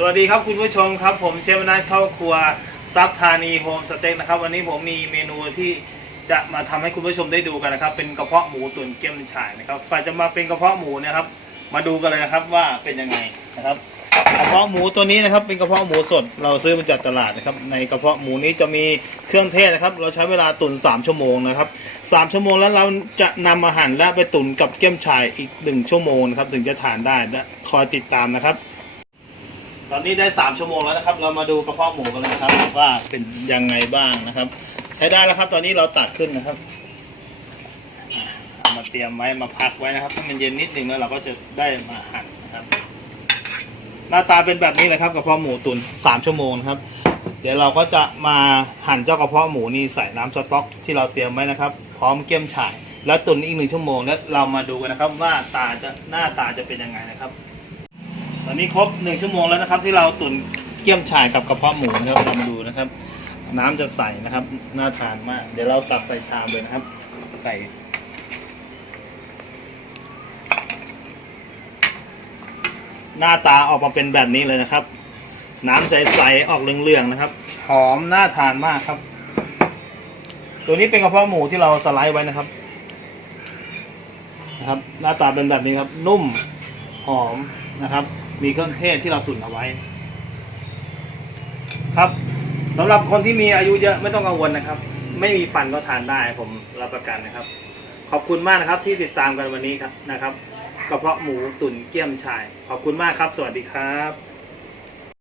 สวัสดีครับคุณผู้ชมครับ ผมเชฟนัทเข้าครัวซับธานีโฮมสเต็กนะครับ วันนี้ผมมีเมนูที่จะมาทำให้คุณผู้ชมได้ดูกันนะครับ เป็นกระเพาะหมูตุ๋นเกี๊ยมฉ่ายนะครับฝ่ายจะมาเป็นกระเพาะหมูนะครับ มาดูกันเลยนะครับว่าเป็นยังไงนะครับ กระเพาะหมูตัวนี้นะครับ เป็นกระเพาะหมูสดเราซื้อมาจากตลาดนะครับ ในกระเพาะหมูนี้จะมีเครื่องเทศนะครับ เราใช้เวลาตุ๋น3 ชั่วโมงนะครับ3ชั่วโมงแล้วเราจะนำอาหารและไปตุ๋นกับเกี๊ยมฉ่ายอีก 1 ชั่วโมงนะครับถึงจะทานได้และคอยติดตามนะครับ ตอนนี้ได้สามชั่วโมงแล้วนะครับ เรามาดูกระเพาะหมูกันเลยนะครับ ว่าเป็นยังไงบ้างนะครับ ใช้ได้แล้วครับ ตอนนี้เราตัดขึ้นนะครับมาเตรียมไว้มาพักไว้นะครับให้มันเย็นนิดนึงแล้วเราก็จะได้มาหั่นนะครับ หน้าตาเป็นแบบนี้เลยครับกระเพาะหมูตุ๋นสามชั่วโมงครับ เดี๋ยวเราก็จะมาหั่นเจ้ากระเพาะหมูนี่ใส่น้ำสต๊อกที่เราเตรียมไว้นะครับ พร้อมเกี๊ยมฉ่าย แล้วตุ๋นอีกหนึ่งชั่วโมงแล้วเรามาดูกันนะครับ ว่าตาจะหน้าตาจะเป็นยังไงนะครับ ตอนนี้ครบหนึ่งชั่วโมงแล้วนะครับ ที่เราตุ๋นเกี๊ยมฉ่ายกับกระเพาะหมูนะครับเรามาดูนะครับ น้ำจะใสนะครับน่าทานมาก เดี๋ยวเราตักใส่ชามเลยนะครับ ใส่หน้าตาออกมาเป็นแบบนี้เลยนะครับ น้ำใสๆออกเหลืองๆนะครับ หอมน่าทานมากครับ ตัวนี้เป็นกระเพาะหมูที่เราสไลด์ไว้นะครับ นะครับ หน้าตาเป็นแบบนี้ครับ นุ่มหอมนะครับ มีเครื่องเทศที่เราตุ๋นเอาไว้ ครับสำหรับคนที่มีอายุเยอะไม่ต้องกังวลนะครับ ไม่มีฟันก็ทานได้ผมรับประกันนะครับ ขอบคุณมากนะครับที่ติดตามกันวันนี้ครับนะครับกระเพาะหมูตุ๋นเกี๊ยมชาย ขอบคุณมากครับ สวัสดีครับ